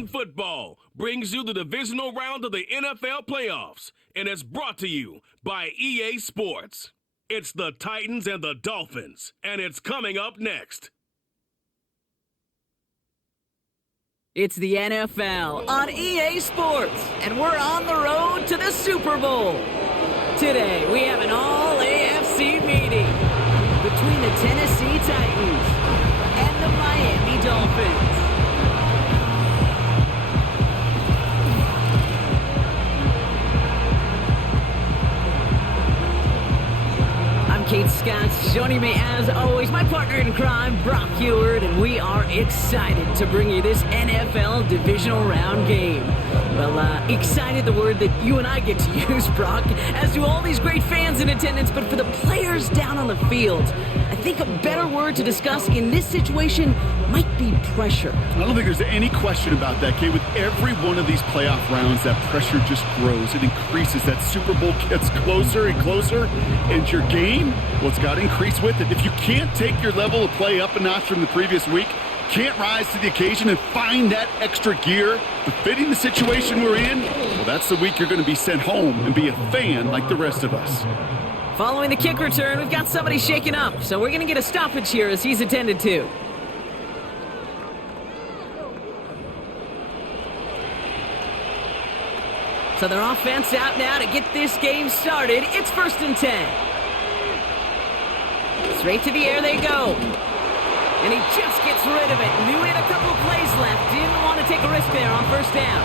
Madden Football brings you the divisional round of the NFL playoffs, and it's brought to you by EA Sports. It's the Titans and the Dolphins, and it's coming up next. It's the NFL on EA Sports, and we're on the road to the Super Bowl. Today, we have an all-AFC meeting between the Tennessee Titans and the Miami Dolphins. Kate Scott, joining me as always, my partner in crime, Brock Heward, and we are excited to bring you this NFL Divisional Round game. Well, excited, the word that you and I get to use, Brock, as do all these great fans in attendance, but for the players down on the field, I think a better word to discuss in this situation might be pressure. I don't think there's any question about that, Kate. With every one of these playoff rounds, that pressure just grows. It increases. That Super Bowl gets closer and closer, and your game, well, it's got to increase with it. If you can't take your level of play up a notch from the previous week, can't rise to the occasion and find that extra gear befitting the situation we're in, well, that's the week you're going to be sent home and be a fan like the rest of us. Following the kick return, we've got somebody shaken up, so we're going to get a stoppage here as he's attended to. So their offense out now to get this game started. It's 1st and 10. Straight to the air they go. And he just gets rid of it. Knew he had a couple of plays left. Didn't want to take a risk there on 1st down.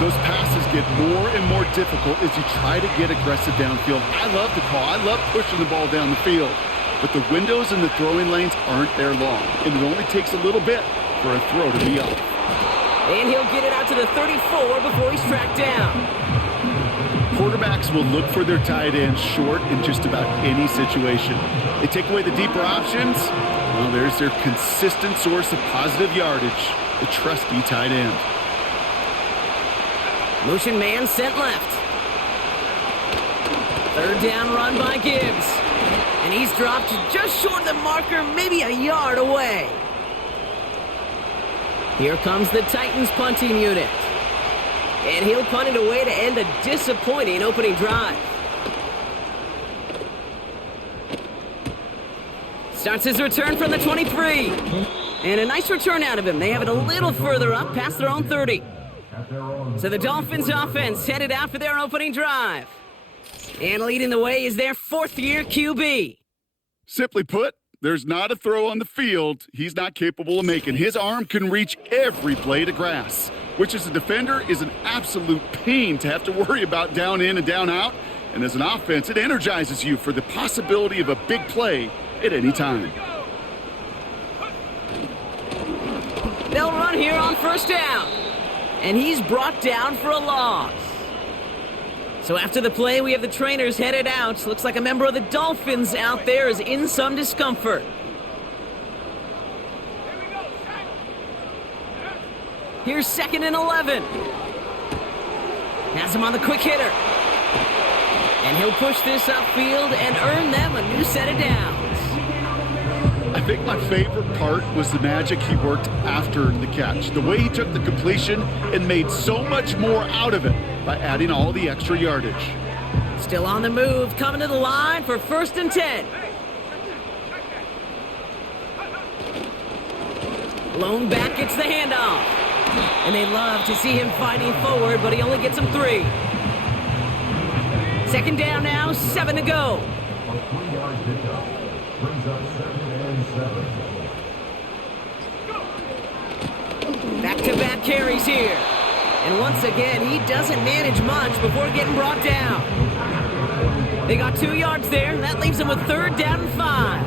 Those passes get more and more difficult as you try to get aggressive downfield. I love the call. I love pushing the ball down the field. But the windows in the throwing lanes aren't there long. And it only takes a little bit for a throw to be off. And he'll get it out to the 34 before he's tracked down. Quarterbacks will look for their tight end short in just about any situation. They take away the deeper options. Well, there's their consistent source of positive yardage, the trusty tight end. Motion man sent left. 3rd down run by Gibbs. And he's dropped just short of the marker, maybe a yard away. Here comes the Titans punting unit. And he'll punt it away to end a disappointing opening drive. Starts his return from the 23. And a nice return out of him. They have it a little further up past their own 30. So the Dolphins offense headed out for their opening drive. And leading the way is their 4th-year QB. Simply put, there's not a throw on the field he's not capable of making. His arm can reach every blade of grass, which as a defender is an absolute pain to have to worry about down in and down out. And as an offense, it energizes you for the possibility of a big play at any time. They'll run here on 1st down. And he's brought down for a loss. So after the play, we have the trainers headed out. Looks like a member of the Dolphins out there is in some discomfort. Here's 2nd and 11. Has him on the quick hitter. And he'll push this upfield and earn them a new set of downs. I think my favorite part was the magic he worked after the catch. The way he took the completion and made so much more out of it by adding all the extra yardage. Still on the move, coming to the line for 1st and 10. Lone back gets the handoff. And they love to see him fighting forward, but he only gets him 3. 2nd down now, 7 to go. Back-to-back carries here. And once again, he doesn't manage much before getting brought down. They got 2 yards there, and that leaves them with 3rd down and 5.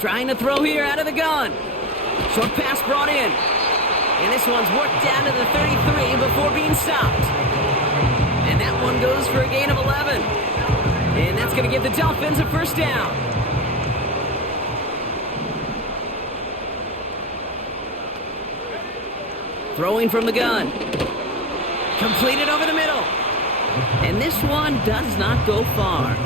Trying to throw here out of the gun. Short pass brought in. And this one's worked down to the 33 before being stopped. And that one goes for a gain of 11. And that's going to give the Dolphins a 1st down. Throwing from the gun. Completed over the middle. And this one does not go far.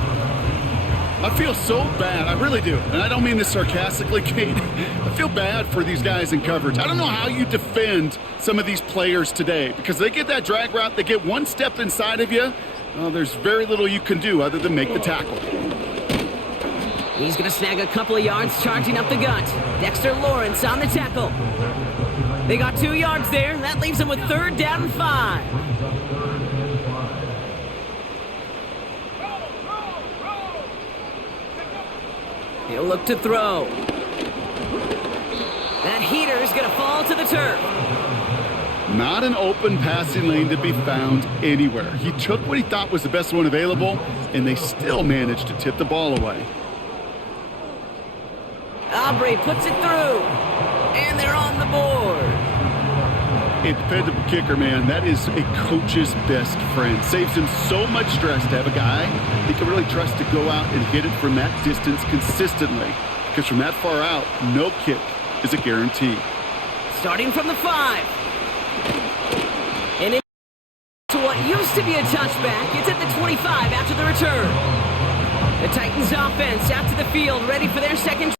I feel so bad. I really do. And I don't mean this sarcastically, Kate. I feel bad for these guys in coverage. I don't know how you defend some of these players today because they get that drag route, they get one step inside of you. Well, there's very little you can do other than make the tackle. He's going to snag a couple of yards charging up the gut. Dexter Lawrence on the tackle. They got 2 yards there. That leaves them with 3rd down and 5. He'll look to throw. That heater is going to fall to the turf. Not an open passing lane to be found anywhere. He took what he thought was the best one available, and they still managed to tip the ball away. Aubrey puts it through, and they're on the board. A dependable kicker, man. That is a coach's best friend. Saves him so much stress to have a guy he can really trust to go out and hit it from that distance consistently. Because from that far out, no kick is a guarantee. Starting from the 5. And into what used to be a touchback, it's at the 25 after the return. The Titans offense out to the field, ready for their second.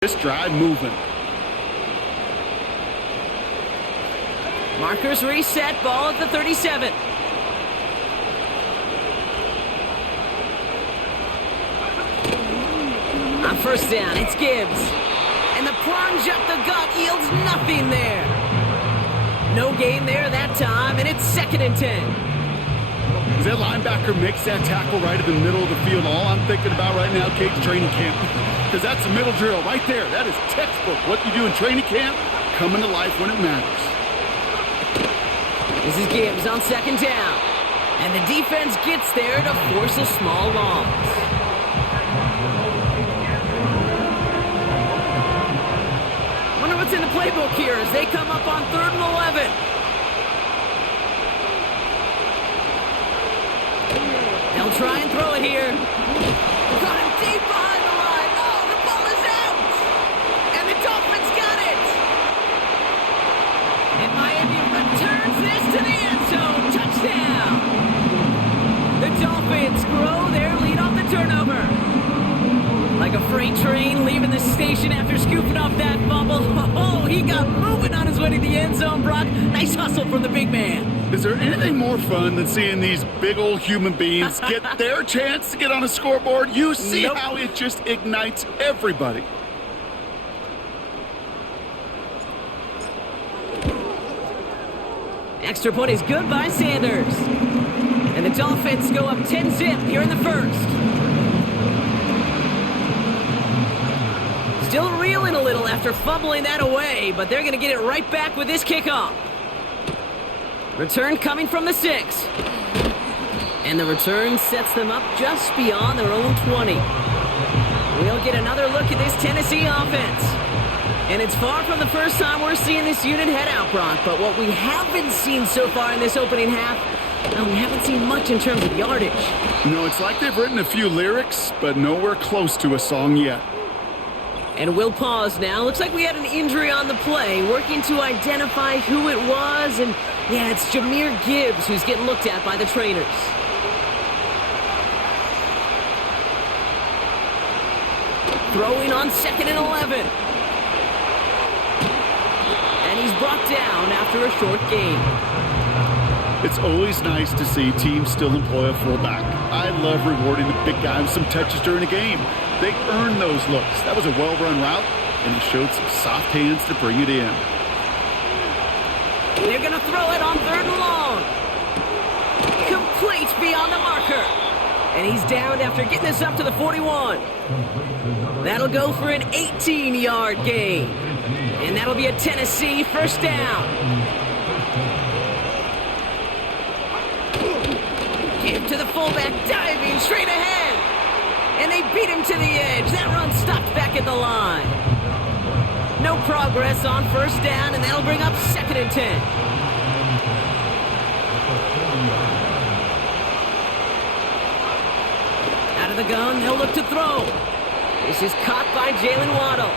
This drive moving. Markers reset, ball at the 37. On 1st down, it's Gibbs. And the plunge up the gut yields nothing there. No gain there that time, and it's 2nd and 10. As that linebacker makes that tackle right in the middle of the field, all I'm thinking about right now, Kate's training camp. Because that's a middle drill right there. That is textbook. What you do in training camp, coming to life when it matters. This is Gibbs on 2nd down. And the defense gets there to force a small loss. Wonder what's in the playbook here as they come up on 3rd and 11. They'll try and throw it here. Got him deep behind the line. Oh, the ball is out. And the Dolphins got it. And Miami returns this to the end zone. Touchdown. The Dolphins grow their lead off the turnover. Like a freight train leaving the station after scooping off that fumble. Oh, he got moving on his way to the end zone, Brock. Nice hustle from the big man. Is there anything more fun than seeing these big old human beings get their chance to get on a scoreboard? You see how it just ignites everybody. Extra point is good by Sanders. And the Dolphins go up 10-zip here in the 1st. Still reeling a little after fumbling that away, but they're going to get it right back with this kickoff. Return coming from the 6. And the return sets them up just beyond their own 20. We'll get another look at this Tennessee offense. And it's far from the first time we're seeing this unit head out, Brock. But what we haven't seen so far in this opening half, well, we haven't seen much in terms of yardage. No, it's like they've written a few lyrics, but nowhere close to a song yet. And we'll pause now. Looks like we had an injury on the play, working to identify who it was and Yeah, it's Jahmyr Gibbs who's getting looked at by the trainers. Throwing on 2nd and 11. And he's brought down after a short gain. It's always nice to see teams still employ a fullback. I love rewarding the big guy with some touches during a game. They earn those looks. That was a well-run route, and he showed some soft hands to bring it in. They're going to throw it on 3rd and long. Complete beyond the marker. And he's down after getting this up to the 41. That'll go for an 18-yard gain. And that'll be a Tennessee first down. Give to the fullback, diving straight ahead. And they beat him to the edge. That run stopped back at the line. No progress on first down, and that'll bring up 2nd and 10. Out of the gun, they'll look to throw. This is caught by Jalen Waddle.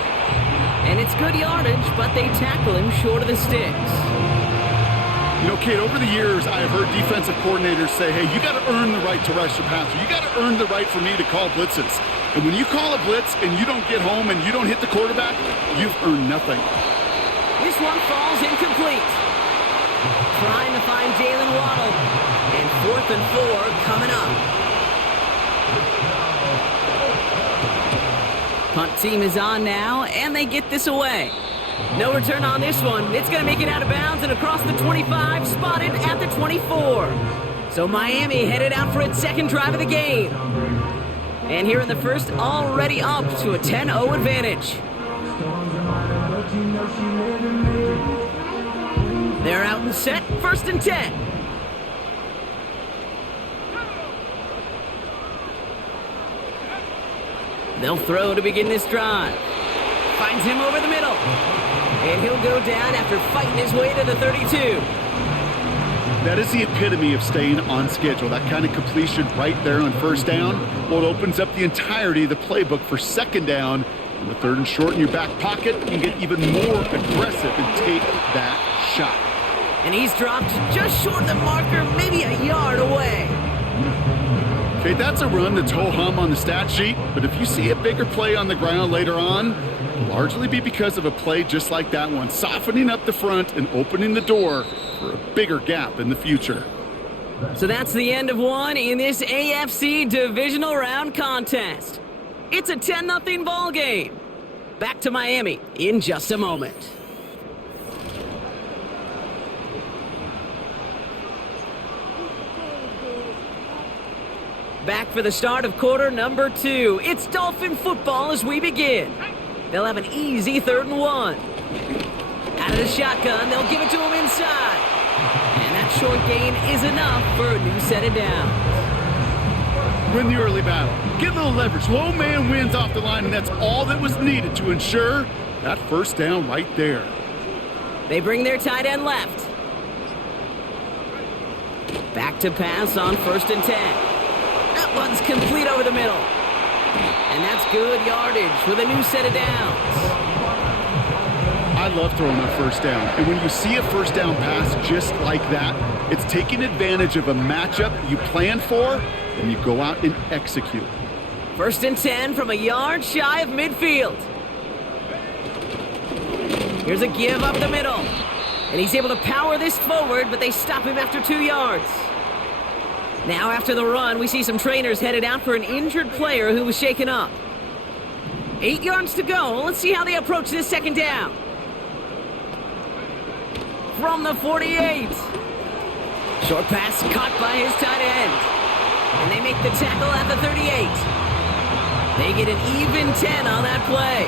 And it's good yardage, but they tackle him short of the sticks. You know, Kate, over the years, I've heard defensive coordinators say, hey, you got to earn the right to rush the passer. You got to earn the right for me to call blitzes. And when you call a blitz and you don't get home and you don't hit the quarterback, you've earned nothing. This one falls incomplete. Trying to find Jalen Waddle. And 4th and 4 coming up. Punt team is on now, and they get this away. No return on this one. It's going to make it out of bounds and across the 25, spotted at the 24. So Miami headed out for its 2nd drive of the game. And here in the first, already up to a 10-0 advantage. They're out and set, 1st and 10. They'll throw to begin this drive. Finds him over the middle. And he'll go down after fighting his way to the 32. That is the epitome of staying on schedule. That kind of completion right there on first down. Well, it opens up the entirety of the playbook for 2nd down. And with 3rd and short in your back pocket, you can get even more aggressive and take that shot. And he's dropped just short of the marker, maybe a yard away. Okay, that's a run that's ho-hum on the stat sheet, but if you see a bigger play on the ground later on, it'll largely be because of a play just like that one, softening up the front and opening the door for a bigger gap in the future. So that's the end of one in this AFC Divisional Round contest. It's a 10-0 ball game. Back to Miami in just a moment. Back for the start of quarter number 2. It's Dolphin football as we begin. They'll have an easy 3rd and 1. Out of the shotgun, they'll give it to him inside. And that short gain is enough for a new set of downs. Win the early battle. Get a little leverage. Low man wins off the line, and that's all that was needed to ensure that first down right there. They bring their tight end left. Back to pass on 1st and 10. That one's complete over the middle. And that's good yardage with a new set of downs. I love throwing on first down. And when you see a first down pass just like that, it's taking advantage of a matchup you plan for, and you go out and execute. 1st and 10 from a yard shy of midfield. Here's a give up the middle. And he's able to power this forward, but they stop him after 2 yards. Now after the run, we see some trainers headed out for an injured player who was shaken up. 8 yards to go. Let's see how they approach this 2nd down. From the 48. Short pass caught by his tight end. And they make the tackle at the 38. They get an even 10 on that play.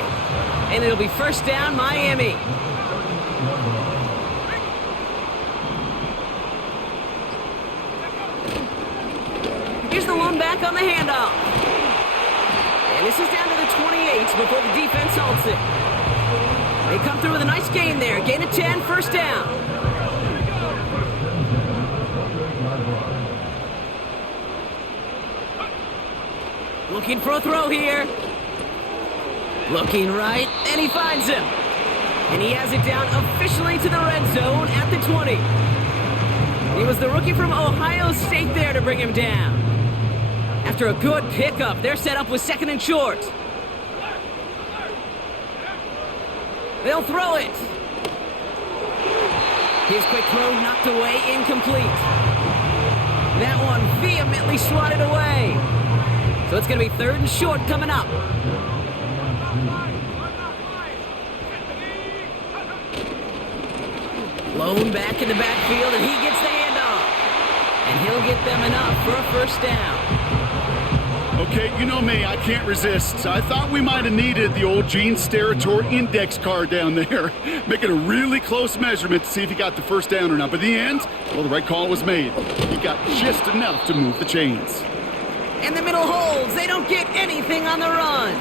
And it'll be first down Miami. Here's the one back on the handoff. And this is down to the 28 before the defense halts it. They come through with a nice gain there. Gain of 10, first down. Looking for a throw here. Looking right, and he finds him. And he has it down officially to the red zone at the 20. It was the rookie from Ohio State there to bring him down. After a good pickup, they're set up with second and short. They'll throw it. His quick throw knocked away, incomplete. That one vehemently swatted away. So it's going to be third and short coming up. Blown back in the backfield, and he gets the handoff. And he'll get them enough for a first down. Okay, you know me, I can't resist. I thought we might have needed the old Gene Steratore index card down there. Making a really close measurement to see if he got the first down or not. But in the end, well, the right call was made. He got just enough to move the chains. And the middle holds. They don't get anything on the run.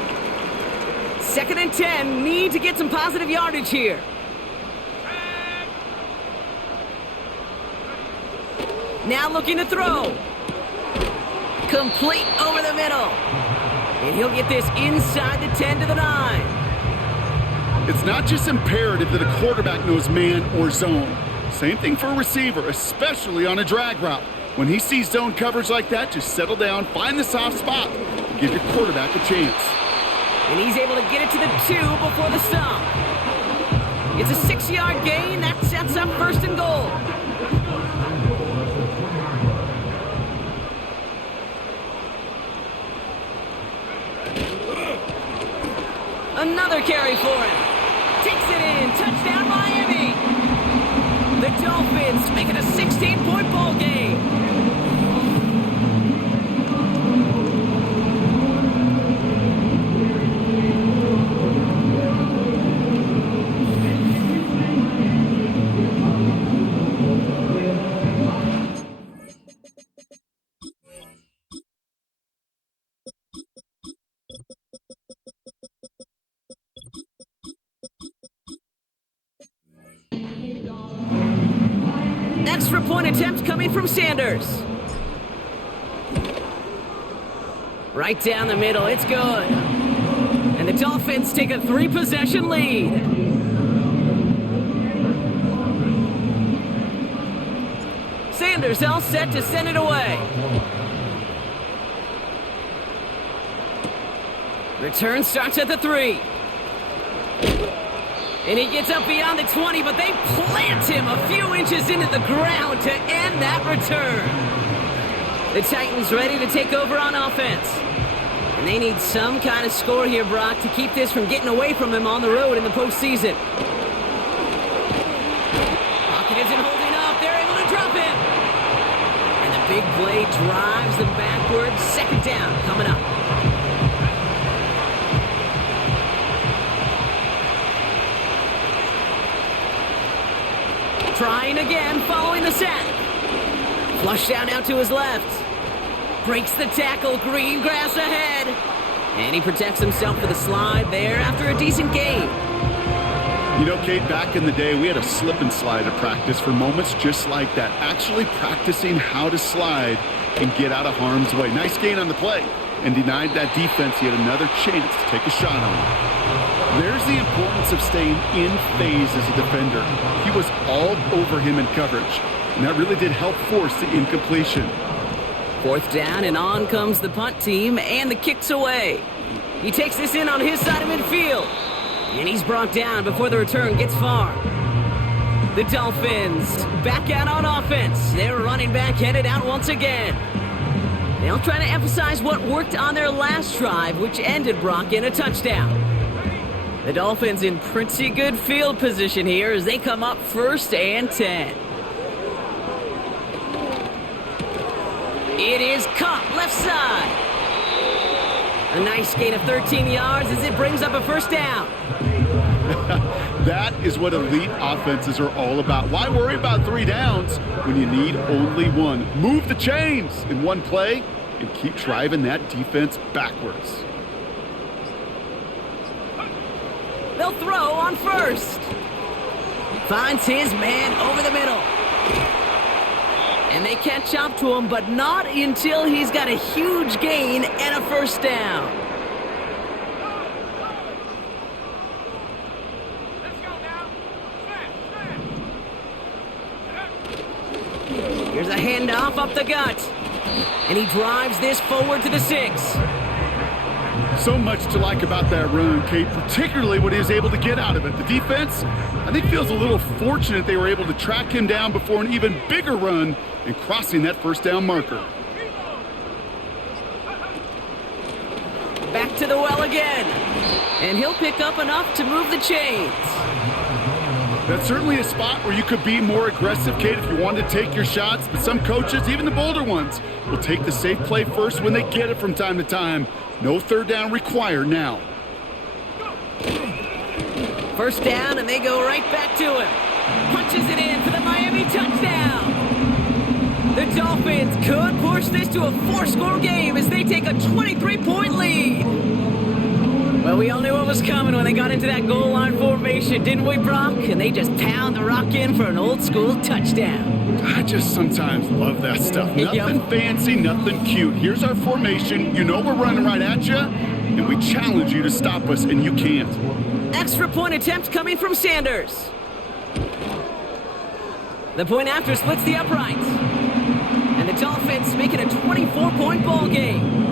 2nd and 10. Need to get some positive yardage here. Now looking to throw. Complete over the middle. And he'll get this inside the 10 to the 9. It's not just imperative that a quarterback knows man or zone. Same thing for a receiver, especially on a drag route. When he sees zone coverage like that, just settle down, find the soft spot, and give your quarterback a chance. And he's able to get it to the 2 before the stop. It's a 6-yard gain. That sets up first and goal. Another carry for him. Takes it in. Touchdown, Miami. The Dolphins make it a 16-point ball game. Extra point attempt coming from Sanders. Right down the middle, it's good. And the Dolphins take a 3-possession lead. Sanders all set to send it away. Return starts at the 3. And he gets up beyond the 20, but they plant him a few inches into the ground to end that return. The Titans ready to take over on offense. And they need some kind of score here, Brock, to keep this from getting away from them on the road in the postseason. Pocket isn't holding up. They're able to drop him. And the big play drives them backwards. 2nd down coming up. Trying again, following the sack. Flushed down out to his left. Breaks the tackle, green grass ahead. And he protects himself for the slide there after a decent gain. You know, Kate, back in the day, we had a slip and slide at practice for moments just like that. Actually practicing how to slide and get out of harm's way. Nice gain on the play. And denied that defense yet another chance to take a shot on him. There's the importance of staying in phase as a defender. He was all over him in coverage, and that really did help force the incompletion. 4th down, and on comes the punt team, and the kick's away. He takes this in on his side of midfield, and he's brought down before the return gets far. The Dolphins back out on offense. Their running back headed out once again. They'll try to emphasize what worked on their last drive, which ended, Brock, in a touchdown. The Dolphins in pretty good field position here as they come up 1st and 10. It is caught left side. A nice gain of 13 yards as it brings up a first down. That is what elite offenses are all about. Why worry about 3 downs when you need only 1? Move the chains in one play and keep driving that defense backwards. They'll throw on 1st. Finds his man over the middle. And they catch up to him, but not until he's got a huge gain and a first down. Here's a handoff up the gut. And he drives this forward to the 6. So much to like about that run, Kate, particularly what he was able to get out of it. The defense, I think, feels a little fortunate they were able to track him down before an even bigger run and crossing that first down marker. Back to the well again. And he'll pick up enough to move the chains. That's certainly a spot where you could be more aggressive, Kate, if you wanted to take your shots. But some coaches, even the bolder ones, will take the safe play first when they get it from time to time. No third down required now. First down, and they go right back to him. Punches it in for the Miami touchdown. The Dolphins could push this to a 4-score game as they take a 23-point lead. Well, we all knew what was coming when they got into that goal line formation, didn't we, Brock? And they just pound the rock in for an old-school touchdown. I just sometimes love that stuff. Nothing fancy, nothing cute. Here's our formation. You know we're running right at you, and we challenge you to stop us, and you can't. Extra point attempt coming from Sanders. The point after splits the uprights. And the Dolphins make it a 24-point ball game.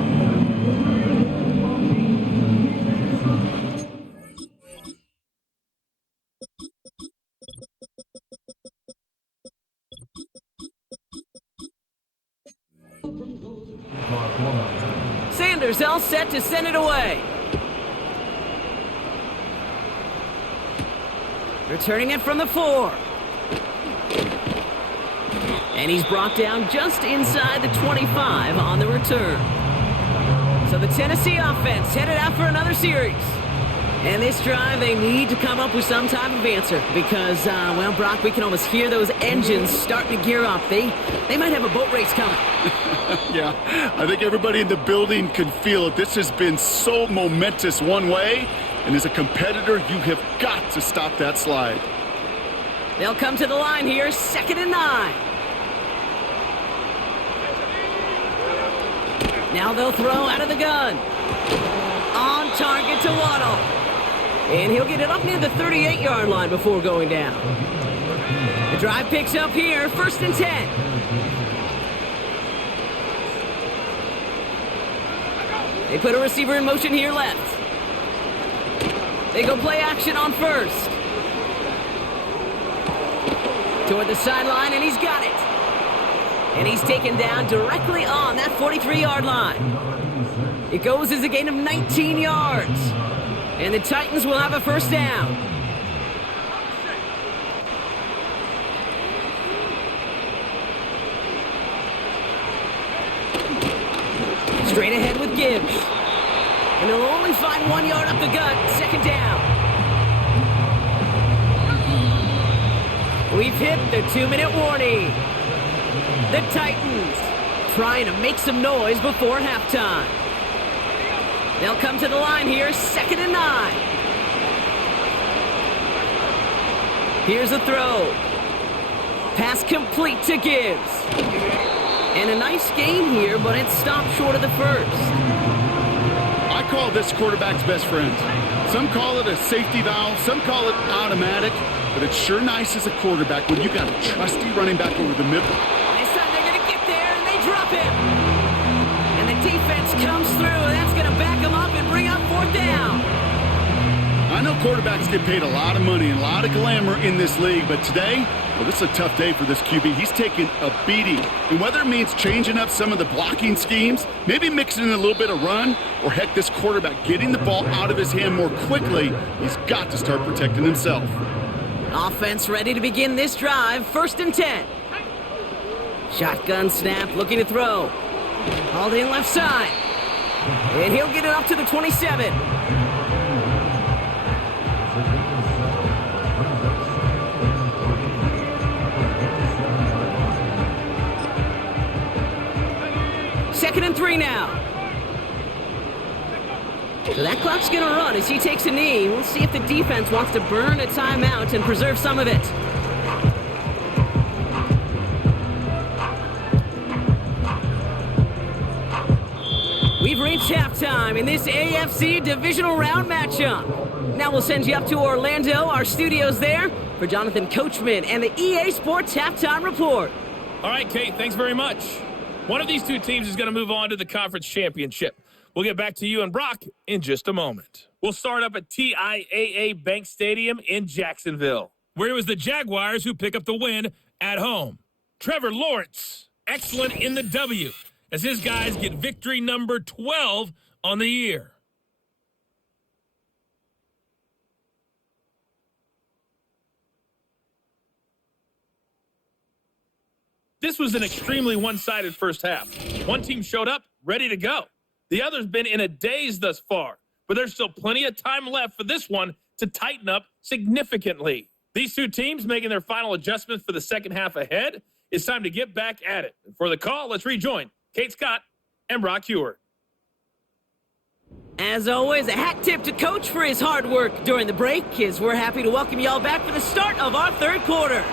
Sanders all set to send it away. Returning it from the 4. And he's brought down just inside the 25 on the return. So the Tennessee offense headed out for another series. And this drive, they need to come up with some type of answer because, well, Brock, we can almost hear those engines starting to gear up. They might have a boat race coming. Yeah, I think everybody in the building can feel it. This has been so momentous one way, and as a competitor, you have got to stop that slide. They'll come to the line here, 2nd and 9. Now they'll throw out of the gun. On target to Waddle. And he'll get it up near the 38-yard line before going down. The drive picks up here, 1st and 10. They put a receiver in motion here left. They go play action on 1st. Toward the sideline, and he's got it. And he's taken down directly on that 43-yard line. It goes as a gain of 19 yards. And the Titans will have a first down. Straight ahead with Gibbs. And he'll only find 1 yard up the gut, 2nd down. We've hit the 2-minute warning. The Titans trying to make some noise before halftime. They'll come to the line here, 2nd and 9. Here's a throw. Pass complete to Gibbs. And a nice gain here, but it stopped short of the 1st. I call this quarterback's best friend. Some call it a safety valve, some call it automatic, but it's sure nice as a quarterback when you got a trusty running back over the middle. This time they're going to get there, and they drop him. And the defense comes through, and that's going to back him up and bring up 4th down. I know quarterbacks get paid a lot of money and a lot of glamour in this league, but today, well, this is a tough day for this QB. He's taking a beating. And whether it means changing up some of the blocking schemes, maybe mixing in a little bit of run, or heck, this quarterback getting the ball out of his hand more quickly, he's got to start protecting himself. Offense ready to begin this drive, 1st and 10. Shotgun snap, looking to throw. Hauled in left side. And he'll get it up to the 27. Second and 3 now. So that clock's going to run as he takes a knee. We'll see if the defense wants to burn a timeout and preserve some of it. We've reached halftime in this AFC Divisional Round matchup. Now we'll send you up to Orlando, our studios there, for Jonathan Coachman and the EA Sports Halftime Report. All right, Kate, thanks very much. One of these two teams is going to move on to the conference championship. We'll get back to you and Brock in just a moment. We'll start up at TIAA Bank Stadium in Jacksonville, where it was the Jaguars who pick up the win at home. Trevor Lawrence, excellent in the W, as his guys get victory number 12 on the year. This was an extremely one-sided first half. One team showed up, ready to go. The other's been in a daze thus far, but there's still plenty of time left for this one to tighten up significantly. These two teams making their final adjustments for the second half ahead. It's time to get back at it. For the call, let's rejoin Kate Scott and Brock Heward. As always, a hat tip to Coach for his hard work during the break, as we're happy to welcome y'all back for the start of our third quarter.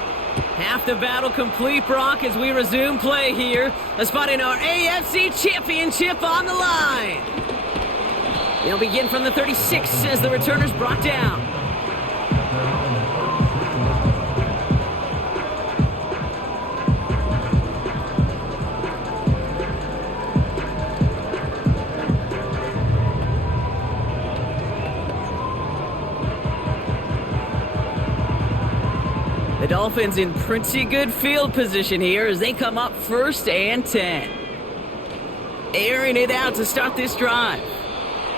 Half the battle complete, Brock, as we resume play here. A spot in our AFC Championship on the line. They'll begin from the 36 as the returners brought down. The Dolphins in pretty good field position here as they come up 1st and 10. Airing it out to start this drive.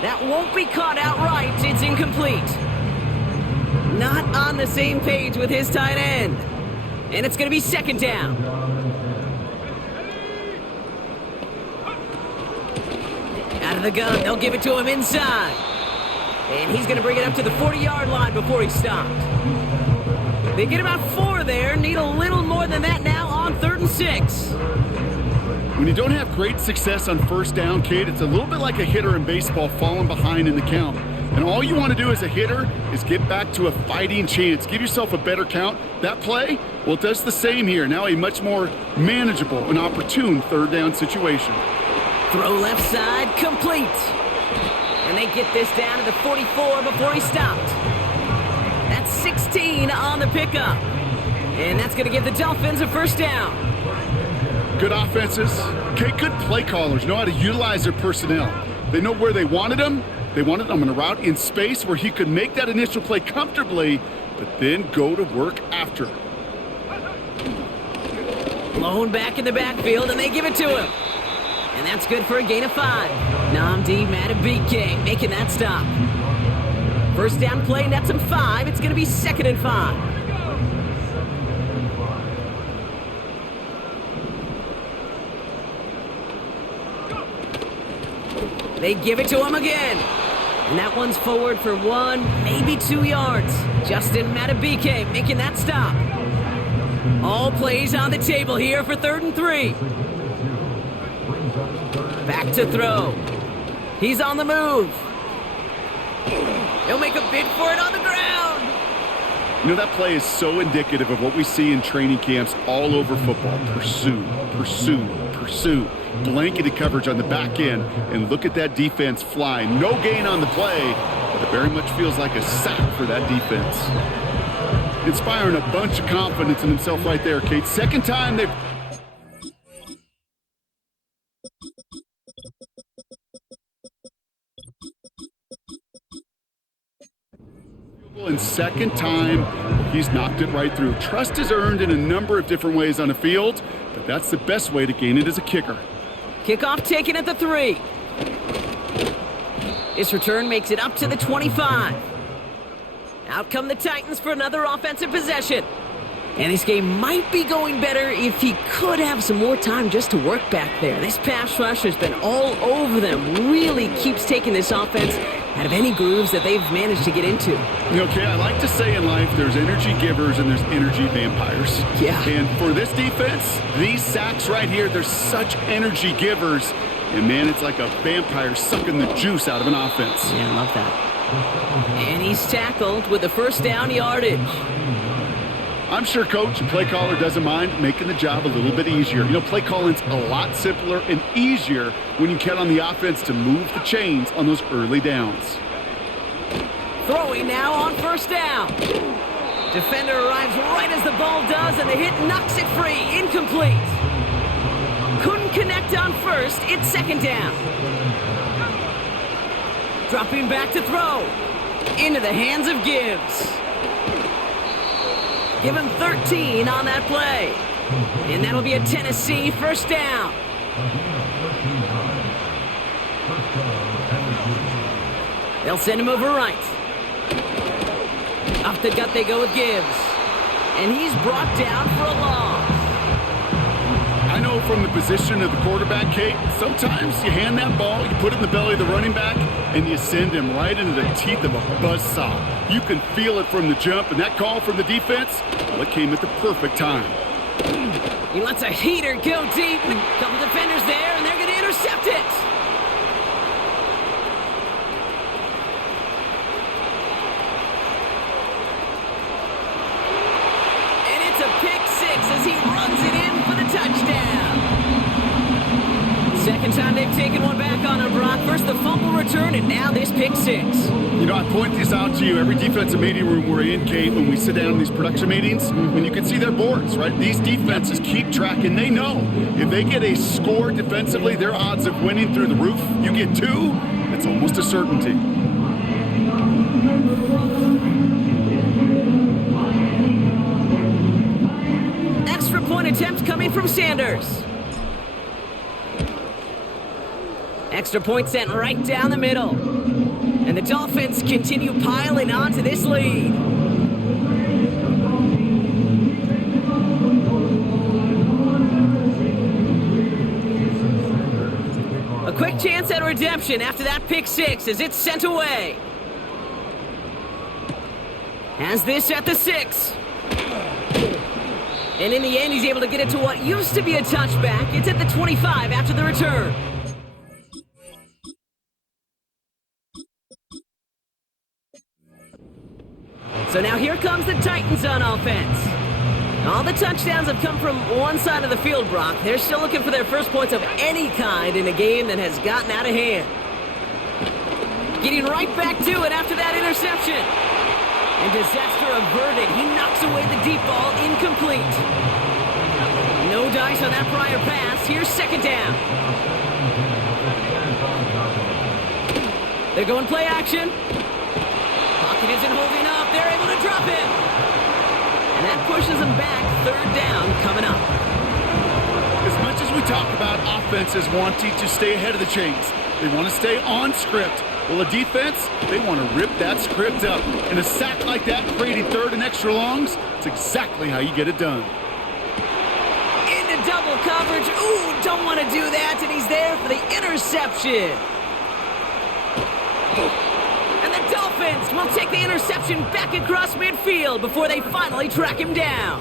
That won't be caught outright. It's incomplete. Not on the same page with his tight end. And it's going to be 2nd down. Out of the gun. They'll give it to him inside. And he's going to bring it up to the 40-yard line before he stopped. They get about 4 there. Need a little more than that now on 3rd and 6. When you don't have great success on first down, Kate, it's a little bit like a hitter in baseball falling behind in the count. And all you want to do as a hitter is get back to a fighting chance. Give yourself a better count. That play, well, it does the same here. Now a much more manageable and opportune 3rd down situation. Throw left side, complete. And they get this down to the 44 before he stopped. That's 16 on the pickup. And that's going to give the Dolphins a 1st down. Good offenses. Okay, good play callers know how to utilize their personnel. They know where they wanted them. They wanted them on a route in space where he could make that initial play comfortably, but then go to work after. Blown back in the backfield, and they give it to him. And that's good for a gain of 5. Nnamdi Madubuike making that stop. 1st down play, nets him 5. It's going to be 2nd and 5. They give it to him again. And that one's forward for 1, maybe 2 yards. Justin Madubuike making that stop. All plays on the table here for 3rd and 3. Back to throw. He's on the move. He'll make a bid for it on the ground. You know, that play is so indicative of what we see in training camps all over football. Pursue, pursue, pursue. Blanketed coverage on the back end, and look at that defense fly. No gain on the play, but it very much feels like a sack for that defense. Inspiring a bunch of confidence in himself right there, Kate. 2nd time they've... And 2nd time, he's knocked it right through. Trust is earned in a number of different ways on the field, but that's the best way to gain it as a kicker. Kickoff taken at the 3. This return makes it up to the 25. Out come the Titans for another offensive possession. And this game might be going better if he could have some more time just to work back there. This pass rush has been all over them. Really keeps taking this offense out of any grooves that they've managed to get into. Okay, I like to say in life there's energy givers and there's energy vampires. Yeah. And for this defense, these sacks right here, they're such energy givers. And man, it's like a vampire sucking the juice out of an offense. Yeah, I love that. And he's tackled with the 1st down yardage. I'm sure coach and play caller doesn't mind making the job a little bit easier. You know, play calling's a lot simpler and easier when you count on the offense to move the chains on those early downs. Throwing now on 1st down. Defender arrives right as the ball does, and the hit knocks it free. Incomplete. Couldn't connect on first. It's second down. Dropping back to throw. Into the hands of Gibbs. Give him 13 on that play. And that'll be a Tennessee first down. They'll send him over right. Off the gut they go with Gibbs. And he's brought down for a loss. I know from the position of the quarterback, Kate, sometimes you hand that ball, you put it in the belly of the running back, and you send him right into the teeth of a buzzsaw. You can feel it from the jump, and that call from the defense, well, it came at the perfect time. He lets a heater go deep. A couple defenders there, and they're going to intercept it. And it's a pick six as he runs it in for the touchdown. Second time they've taken one back on him, Brock. First the fumble return, and now this pick six. You know, I point this out to you every defensive meeting room we're in, Kate, when we sit down in these production meetings, and you can see their boards, right? These defenses keep track, and they know if they get a score defensively, their odds of winning through the roof. You get two, it's almost a certainty. Extra point attempt coming from Sanders. Extra point sent right down the middle. And the Dolphins continue piling on to this lead. A quick chance at redemption after that pick six as it's sent away. Has this at the 6. And in the end, he's able to get it to what used to be a touchback. It's at the 25 after the return. So now here comes the Titans on offense. All the touchdowns have come from one side of the field, Brock. They're still looking for their first points of any kind in a game that has gotten out of hand. Getting right back to it after that interception. And disaster averted. He knocks away the deep ball, incomplete. No dice on that prior pass. Here's second down. They're going play action. Pocket isn't holding up. They're able to drop him. And that pushes them back. Third down coming up. As much as we talk about offenses wanting to stay ahead of the chains, they want to stay on script. Well, a defense, they want to rip that script up. And a sack like that, creating third and extra longs, it's exactly how you get it done. Into double coverage. Ooh, don't want to do that. And he's there for the interception. And the Dolphins will take the interception back across midfield before they finally track him down.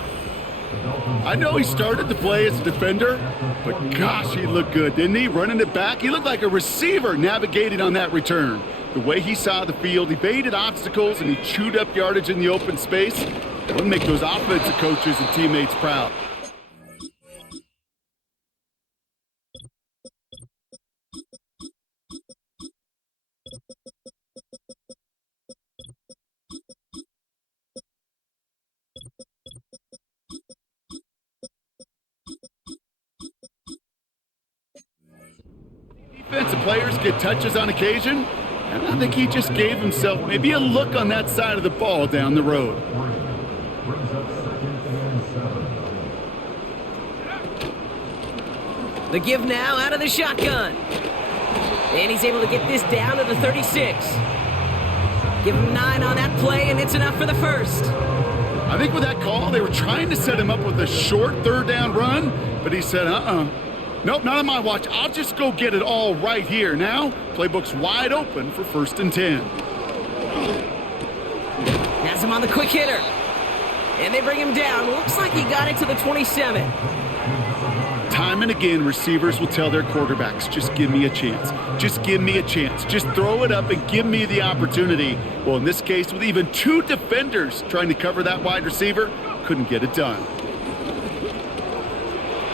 I know he started to play as a defender, but gosh, he looked good, didn't he? Running it back, he looked like a receiver navigating on that return. The way he saw the field, he baited obstacles, and he chewed up yardage in the open space. It would make those offensive coaches and teammates proud. Defensive players get touches on occasion, and I think he just gave himself maybe a look on that side of the ball down the road. The give now out of the shotgun. And he's able to get this down to the 36. Give him 9 on that play, and it's enough for the first. I think with that call, they were trying to set him up with a short third down run, but he said, nope, not on my watch. I'll just go get it all right here. Now, playbook's wide open for 1st and 10. Has him on the quick hitter. And they bring him down. Looks like he got it to the 27. Time and again, receivers will tell their quarterbacks, just give me a chance. Just give me a chance. Just throw it up and give me the opportunity. Well, in this case, with even 2 defenders trying to cover that wide receiver, couldn't get it done.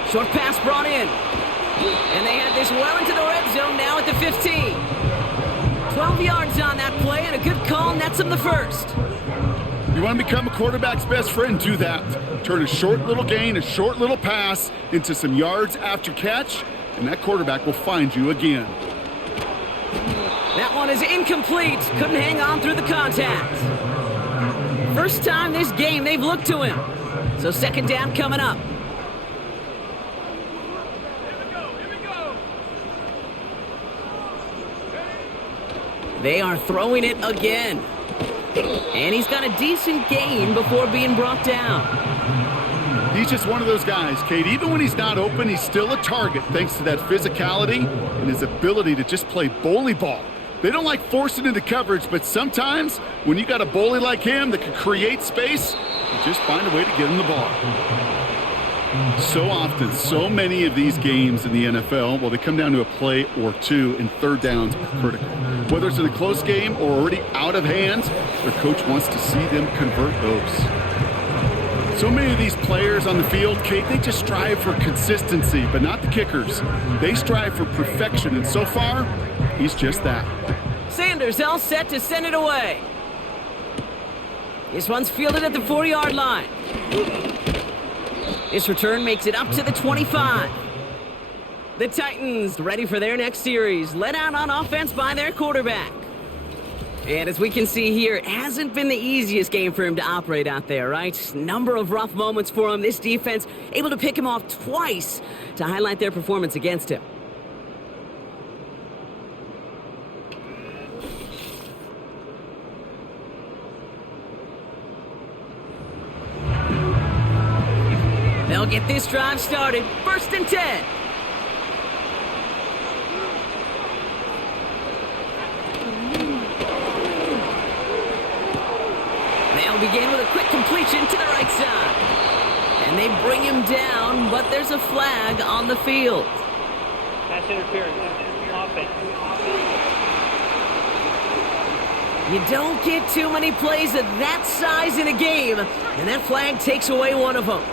Short pass brought in. And they had this well into the red zone now at the 15. 12 yards on that play, and a good call nets him the first. You want to become a quarterback's best friend? Do that. Turn a short little gain, a short little pass into some yards after catch, and that quarterback will find you again. That one is incomplete. Couldn't hang on through the contact. First time this game they've looked to him. So second down coming up. They are throwing it again. And he's got a decent gain before being brought down. He's just one of those guys, Kate. Even when he's not open, he's still a target thanks to that physicality and his ability to just play bully ball. They don't like forcing into coverage, but sometimes when you got a bully like him that can create space, you just find a way to get him the ball. So often, so many of these games in the NFL, well, they come down to a play or two, and third downs are critical. Whether it's in a close game or already out of hand, their coach wants to see them convert those. So many of these players on the field, Kate, they just strive for consistency, but not the kickers. They strive for perfection, and so far, he's just that. Sanders all set to send it away. This one's fielded at the 40-yard line. This return makes it up to the 25. The Titans ready for their next series, led out on offense by their quarterback. And as we can see here, it hasn't been the easiest game for him to operate out there, right? Number of rough moments for him. This defense able to pick him off twice to highlight their performance against him. They'll get this drive started. 1st and 10. They'll begin with a quick completion to the right side. And they bring him down, but there's a flag on the field. Pass interference. Offense. You don't get too many plays of that size in a game, and that flag takes away one of them.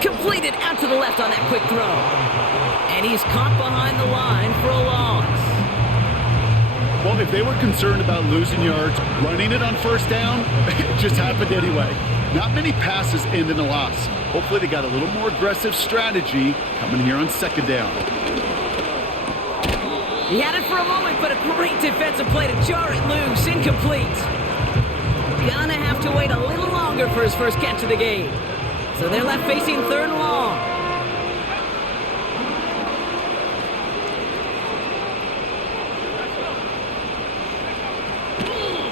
Completed out to the left on that quick throw. And he's caught behind the line for a loss. Well, if they were concerned about losing yards, running it on 1st down, it just happened anyway. Not many passes end in a loss. Hopefully they got a little more aggressive strategy coming here on 2nd down. He had it for a moment, but a great defensive play to jar it loose. Incomplete. Gonna have to wait a little longer for his first catch of the game. So they're left facing 3rd and long.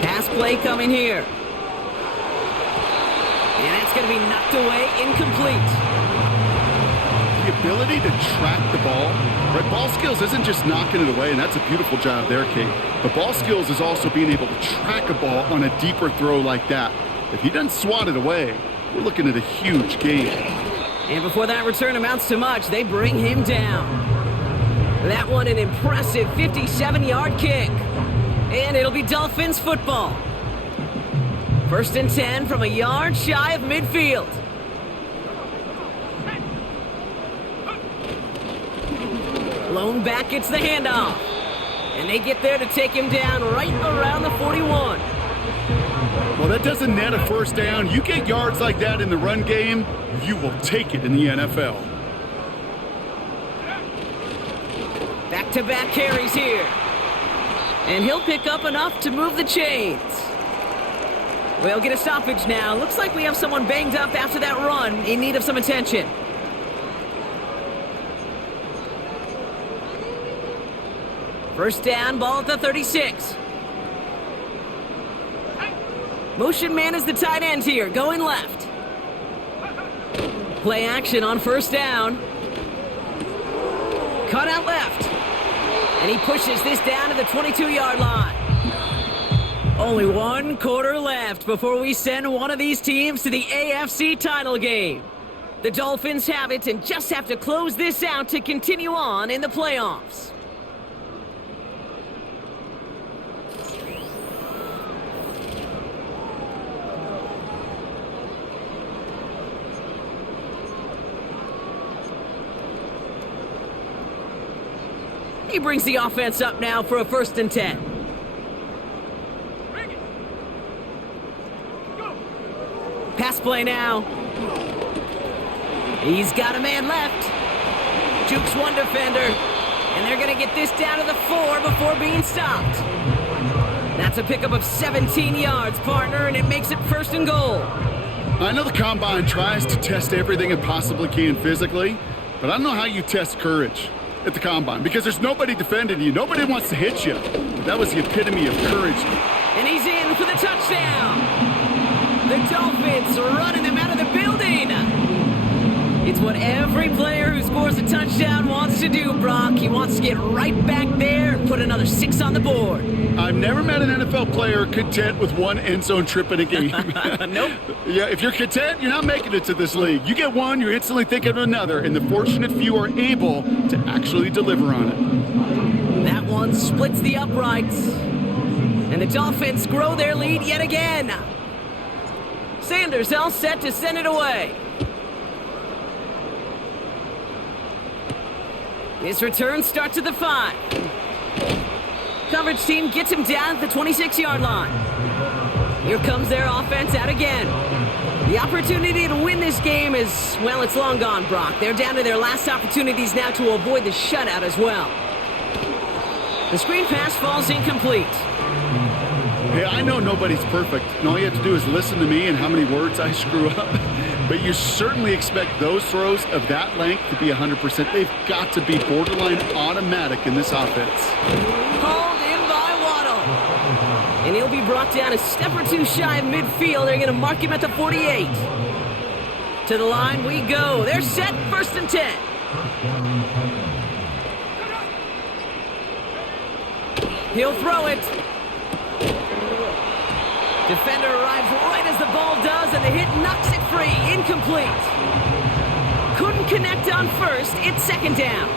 Pass play coming here. And that's going to be knocked away, incomplete. The ability to track the ball, right? Ball skills isn't just knocking it away, and that's a beautiful job there, Kate. But ball skills is also being able to track a ball on a deeper throw like that. If he doesn't swat it away, we're looking at a huge gain. And before that return amounts to much, they bring him down. That one an impressive 57-yard kick. And it'll be Dolphins football. 1st and 10 from a yard shy of midfield. Lone back gets the handoff. And they get there to take him down right around the 41. Well, that doesn't net a 1st down. You get yards like that in the run game, you will take it in the NFL. Back-to-back carries here. And he'll pick up enough to move the chains. We'll get a stoppage now. Looks like we have someone banged up after that run in need of some attention. First down, ball at the 36. Motion man is the tight end here, going left. Play action on 1st down. Cut out left. And he pushes this down to the 22-yard line. Only 1 quarter left before we send one of these teams to the AFC title game. The Dolphins have it and just have to close this out to continue on in the playoffs. He brings the offense up now for a 1st and 10. Pass play now. He's got a man left. Jukes one defender. And they're going to get this down to the 4 before being stopped. That's a pickup of 17 yards, partner, and it makes it 1st and goal. I know the Combine tries to test everything it possibly can physically, but I don't know how you test courage at the Combine because there's nobody defending you. Nobody wants to hit you. That was the epitome of courage. And he's in for the touchdown. The Dolphins running them out of the building. It's what every player who scores a touchdown wants to do, Brock. He wants to get right back there and put another 6 on the board. I've never met an NFL player content with one end zone trip in a game. Nope. Yeah, if you're content, you're not making it to this league. You get one, you're instantly thinking of another, and the fortunate few are able to actually deliver on it. That one splits the uprights. And the Dolphins grow their lead yet again. Sanders all set to send it away. His return starts at the 5. Coverage team gets him down at the 26-yard line. Here comes their offense out again. The opportunity to win this game is, well, it's long gone, Brock. They're down to their last opportunities now to avoid the shutout as well. The screen pass falls incomplete. Hey, I know nobody's perfect, and all you have to do is listen to me and how many words I screw up. But you certainly expect those throws of that length to be 100%. They've got to be borderline automatic in this offense. Hauled in by Waddle. And he'll be brought down a step or two shy of midfield. They're going to mark him at the 48. To the line we go. They're set, 1st and 10. He'll throw it. Defender arrives right as the ball does, and the hit knocks it free. Incomplete. Couldn't connect on 1st. It's 2nd down.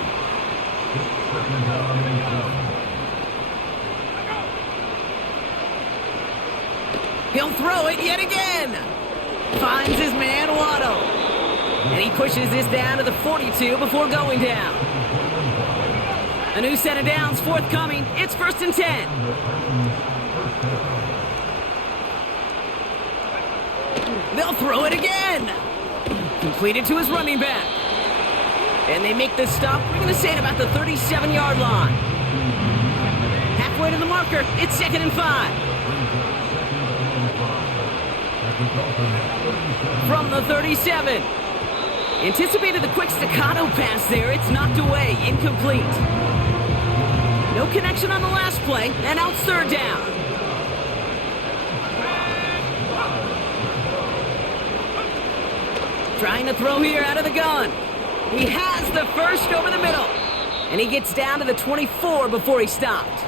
He'll throw it yet again. Finds his man, Waddle. And he pushes this down to the 42 before going down. A new set of downs forthcoming. It's 1st and 10. They'll throw it again. Completed to his running back. And they make the stop. We're going to say at about the 37-yard line. Halfway to the marker. It's 2nd and 5. From the 37. Anticipated the quick staccato pass there. It's knocked away. Incomplete. No connection on the last play. And now it's 3rd down. Trying to throw here out of the gun. He has the 1st over the middle. And he gets down to the 24 before he stopped.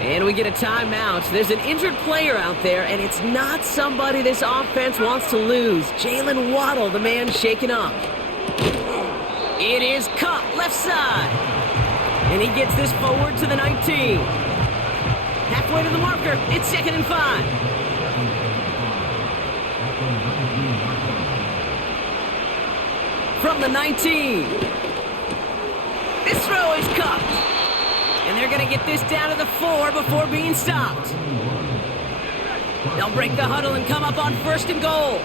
And we get a timeout. There's an injured player out there, and it's not somebody this offense wants to lose. Jalen Waddle, the man shaken up. It is Cup, left side. And he gets this forward to the 19. Halfway to the marker. It's 2nd and 5. From the 19. This throw is cupped. And they're going to get this down to the 4 before being stopped. They'll break the huddle and come up on 1st and goal.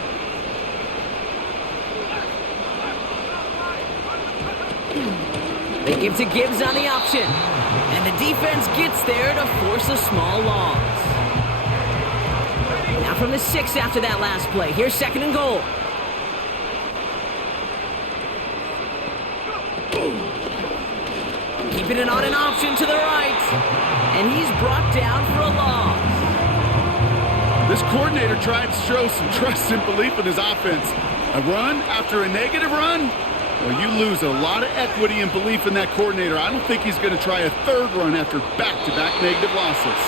They give to Gibbs on the option. And the defense gets there to force a small loss. Now from the 6 after that last play. Here's 2nd and goal. Keeping it on an option to the right. And he's brought down for a loss. This coordinator tried to show some trust and belief in his offense. A run after a negative run? Well, you lose a lot of equity and belief in that coordinator. I don't think he's going to try a 3rd run after back-to-back negative losses.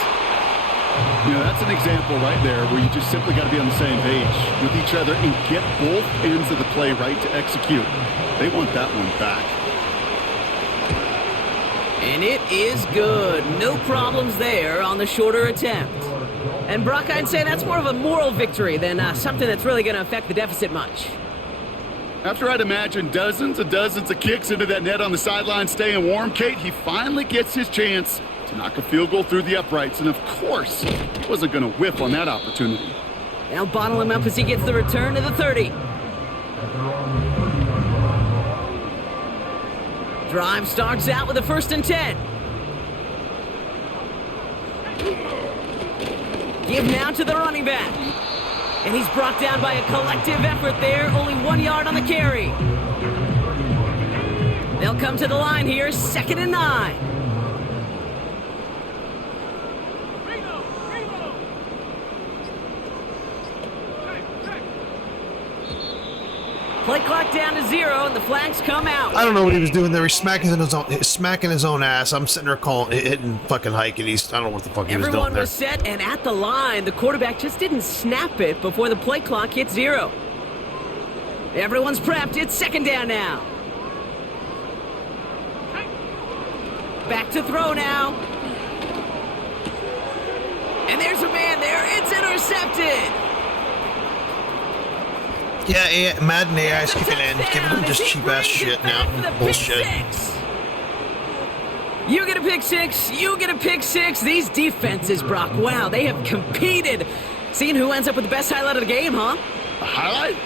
You know, that's an example right there where you just simply got to be on the same page with each other and get both ends of the play right to execute. They want that one back. And it is good. No problems there on the shorter attempt. And Brock, I'd say that's more of a moral victory than something that's really going to affect the deficit much. After I'd imagine dozens and dozens of kicks into that net on the sideline staying warm, Kate, he finally gets his chance to knock a field goal through the uprights. And of course, he wasn't going to whiff on that opportunity. They'll bottle him up as he gets the return to the 30. Drive starts out with a 1st and 10. Give now to the running back. And he's brought down by a collective effort there. Only 1 yard on the carry. They'll come to the line here, 2nd and 9. Play clock down to 0, and the flags come out. I don't know what he was doing there. He's smacking his own ass. I'm sitting there hitting fucking hike, and I don't know what the fuck he was doing Everyone there. was set and at the line. The quarterback just didn't snap it before the play clock hit 0. Everyone's prepped. It's 2nd down now. Back to throw now. And there's a man there. It's intercepted. Yeah, Madden AI's kicking in, giving him just cheap-ass shit now. Bullshit. You get a pick six. You get a pick six. These defenses, Brock, wow, they have competed. Seeing who ends up with the best highlight of the game, huh? A highlight?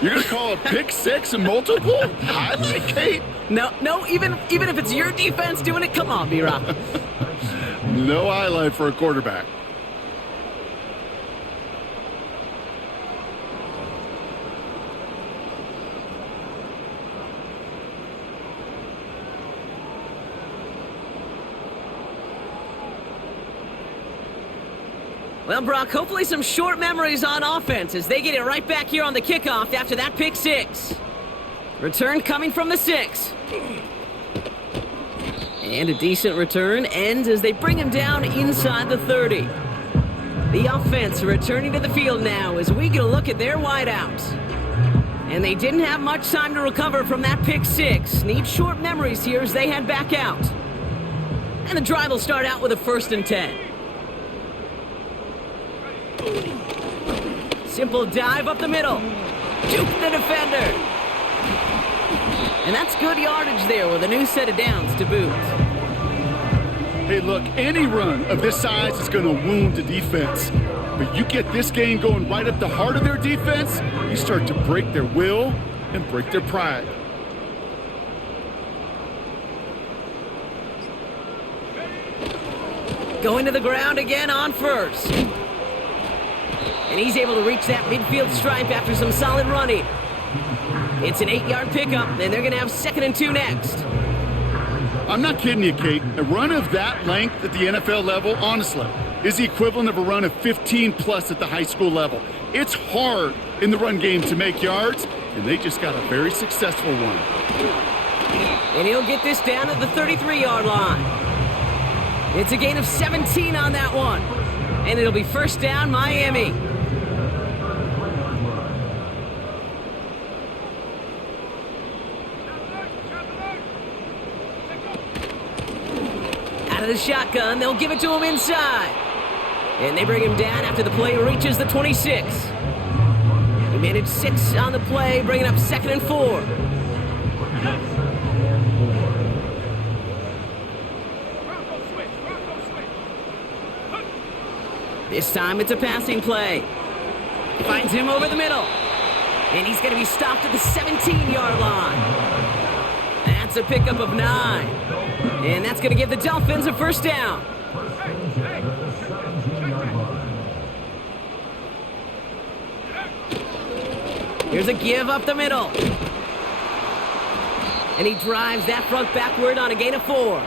You're going to call a pick six and multiple? Highlight, Kate? No, even if it's your defense doing it, come on, B-Rock. No highlight for a quarterback. Well, Brock, hopefully some short memories on offense as they get it right back here on the kickoff after that pick six. Return coming from the 6. And a decent return ends as they bring him down inside the 30. The offense returning to the field now as we get a look at their wideouts. And they didn't have much time to recover from that pick six. Need short memories here as they head back out. And the drive will start out with a 1st and 10. Simple dive up the middle. Juke the defender. And that's good yardage there with a new set of downs to boot. Hey, look, any run of this size is going to wound the defense. But you get this game going right at the heart of their defense, you start to break their will and break their pride. Going to the ground again on 1st. And he's able to reach that midfield stripe after some solid running. It's an 8-yard pickup, and they're going to have 2nd and 2 next. I'm not kidding you, Kate. A run of that length at the NFL level, honestly, is the equivalent of a run of 15-plus at the high school level. It's hard in the run game to make yards, and they just got a very successful one. And he'll get this down at the 33-yard line. It's a gain of 17 on that one. And it'll be 1st down, Miami. Out of the shotgun, they'll give it to him inside. And they bring him down after the play reaches the 26. He managed 6 on the play, bringing up 2nd and 4. This time it's a passing play. Finds him over the middle. And he's going to be stopped at the 17-yard line. That's a pickup of 9. And that's going to give the Dolphins a 1st down. Here's a give up the middle. And he drives that front backward on a gain of 4.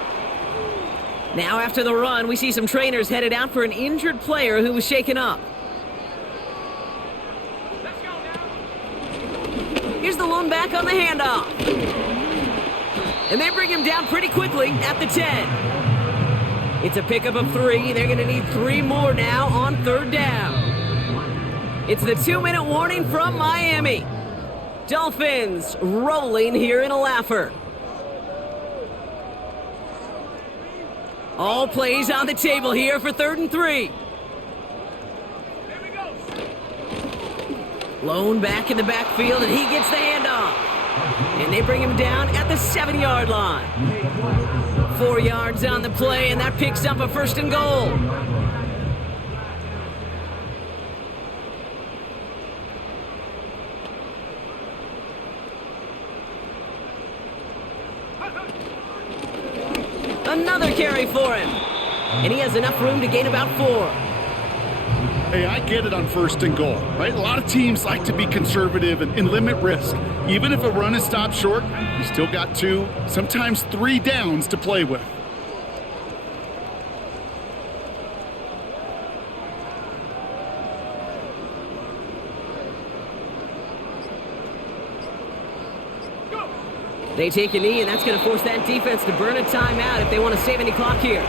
Now after the run, we see some trainers headed out for an injured player who was shaken up. Here's the lone back on the handoff. And they bring him down pretty quickly at the 10. It's a pickup of 3. They're going to need 3 more now on 3rd down. It's the 2-minute warning from Miami. Dolphins rolling here in a laugher. All plays on the table here for 3rd and 3. Lone back in the backfield, and he gets the handoff. And they bring him down at the 7-yard line. 4 yards on the play, and that picks up a 1st and goal. Another carry for him. And he has enough room to gain about 4. Hey, I get it on 1st and goal, right? A lot of teams like to be conservative and limit risk. Even if a run is stopped short, you still got 2, sometimes 3 downs to play with. They take a knee, and that's going to force that defense to burn a timeout if they want to save any clock here.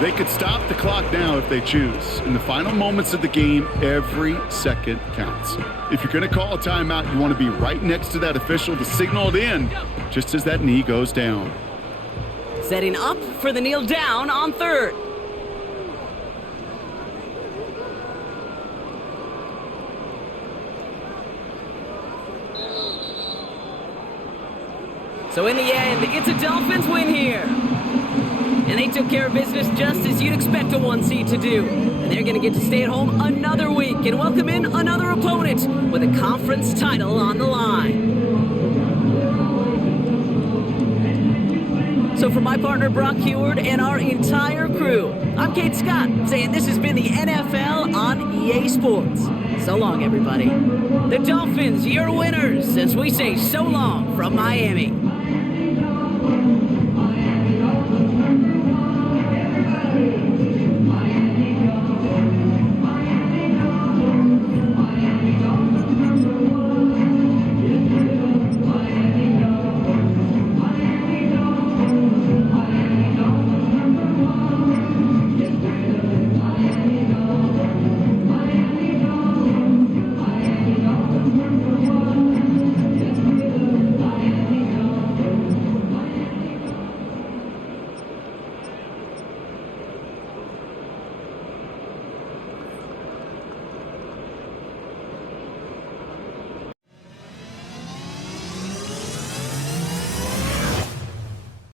They could stop the clock now if they choose. In the final moments of the game, every second counts. If you're going to call a timeout, you want to be right next to that official to signal it in just as that knee goes down. Setting up for the kneel down on 3rd. So in the end, it's a Dolphins win here. And they took care of business just as you'd expect a 1 seed to do. And they're going to get to stay at home another week and welcome in another opponent with a conference title on the line. So for my partner Brock Heward and our entire crew, I'm Kate Scott saying this has been the NFL on EA Sports. So long, everybody. The Dolphins, your winners, as we say so long from Miami.